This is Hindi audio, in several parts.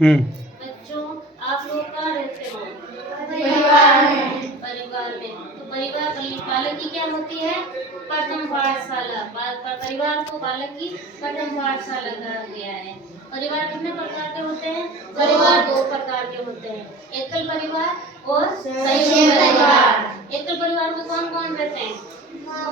हम्म। बच्चों, आप लोग कहाँ रहते हो? परिवार में। परिवार में। तो परिवार बालक की क्या होती है? प्रथम पाठशाला। परिवार को बालक की प्रथम पाठशाला कहा गया है। परिवार कितने प्रकार के होते हैं? परिवार दो प्रकार के होते हैं, एकल परिवार और संयुक्त परिवार। एकल परिवार में कौन कौन रहते हैं?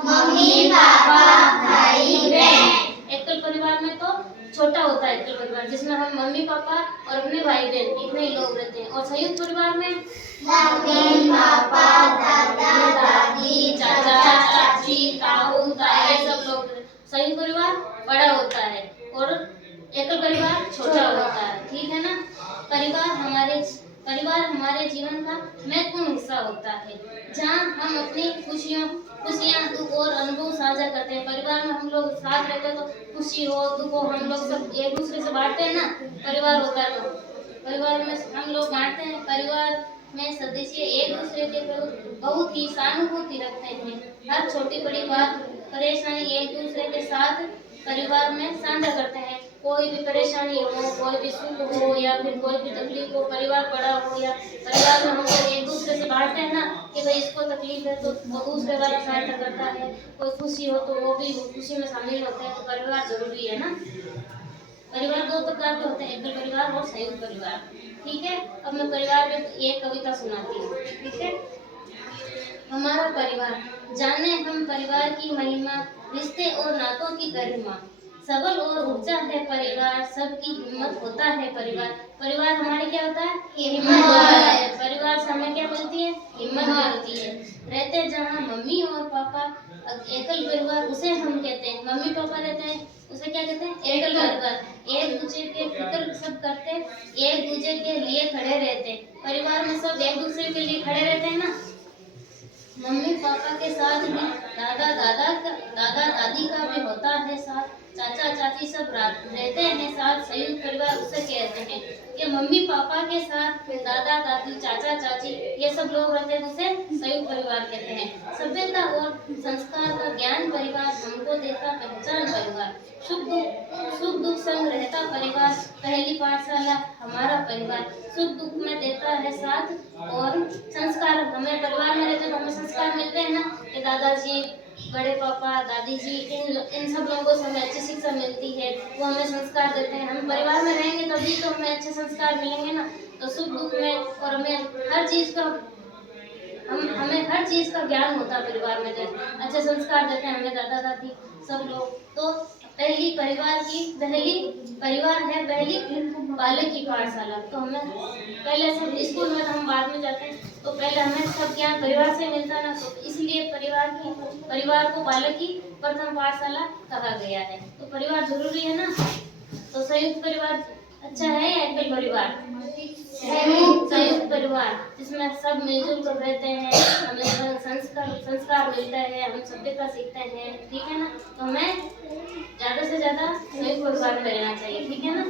मम्मी, पापा, भाई, बहन। एकल परिवार में तो छोटा होता है एकल परिवार, जिसमें हम मम्मी पापा और अपने भाई बहन इतने ही लोग रहते हैं। और संयुक्त परिवार में मम्मी, पापा, दादा, दादी, चाचा चाची, ताऊ ताई सब लोग। संयुक्त परिवार बड़ा होता है और एकल परिवार छोटा होता है, ठीक है ना। परिवार हमारे जीवन का महत्वपूर्ण हिस्सा होता है, जहाँ हम अपनी खुशियाँ, दुख और अनुभव साझा करते हैं। परिवार में हम लोग साथ रहते हैं तो खुशी हो दुख हो हम लोग सब एक दूसरे से बांटते हैं ना। परिवार होता है तो परिवार में हम लोग बांटते हैं। परिवार में सदस्य एक दूसरे के बहुत ही सहानुभूति रखते हैं। हर छोटी बड़ी बात परेशानी एक दूसरे के साथ परिवार में साझा करते हैं। कोई भी परेशानी हो, कोई भी सुख हो या फिर कोई भी तकलीफ हो, परिवार बड़ा हो या परिवार में हम लोग एक दूसरे से बांटते हैं ना कि भाई इसको तकलीफ है तो वो दूसरे वाला सहायता करता है। कोई खुशी हो तो वो भी खुशी में शामिल होते हैं। तो परिवार जरूरी है ना। परिवार दो प्रकार के होते हैं, एकल परिवार और संयुक्त परिवार, ठीक है। अब मैं परिवार में एक कविता सुनाती हूँ, ठीक है। हमारा परिवार, जाने हम परिवार की महिमा, रिश्ते और नातों की गरिमा। सबल और ऊंचा है परिवार, सबकी हिम्मत होता है परिवार। परिवार हमारे क्या होता है? हिम्मत होता है। परिवार से हमें क्या मिलती है? हिम्मत मिलती है। रहते जहाँ मम्मी और पापा, एकल परिवार उसे हम कहते हैं। मम्मी पापा रहते हैं उसे क्या कहते हैं? एकल परिवार। एक दूसरे के फिक्र सब करते, एक दूसरे के लिए खड़े रहते। परिवार में सब एक दूसरे के लिए खड़े रहते हैं ना। मम्मी पापा के साथ भी दादा दादी का भी होता है साथ, चाचा चाची सब रहते हैं साथ। संयुक्त परिवार उसे कहते हैं कि मम्मी पापा के साथ दादा दादी चाचा चाची ये सब लोग रहते हैं, उसे संयुक्त परिवार कहते हैं। सभ्यता और संस्कार का ज्ञान परिवार हमको देता, पहचान परिवार। सुख दुख संग रहता परिवार, पहली पाठशाला हमारा परिवार। सुख दुख में देता है साथ और संस्कार, हमें परिवार में रहते तो हमें संस्कार मिलते हैं ना कि दादाजी बड़े पापा दादी जी इन सब लोगों से हमें अच्छी शिक्षा मिलती है, वो हमें संस्कार देते हैं। हम परिवार में रहेंगे तभी तो हमें अच्छे संस्कार मिलेंगे ना। तो सुख दुख में और हमें हर चीज का ज्ञान होता है परिवार में, अच्छे संस्कार देते हैं हमें दादा दादी सब लोग। तो पहली परिवार है पहली बालक की पाठशाला। तो हमें पहले सब स्कूल में तो हम बाद में जाते हैं, तो पहले हमें सब ज्ञान परिवार से मिलता है ना। तो इसलिए परिवार को बालक की प्रथम पाठशाला कहा गया है। तो परिवार जरूरी है ना। तो संयुक्त परिवार अच्छा है या एकल परिवार? संयुक्त परिवार, जिसमें सब मिलजुल कर रहते हैं, हमें संस्कार मिलता है, हम सभ्यता सीखते हैं, ठीक है ना। तो हमें ज्यादा से ज्यादा संयुक्त परिवार में रहना चाहिए, ठीक है ना।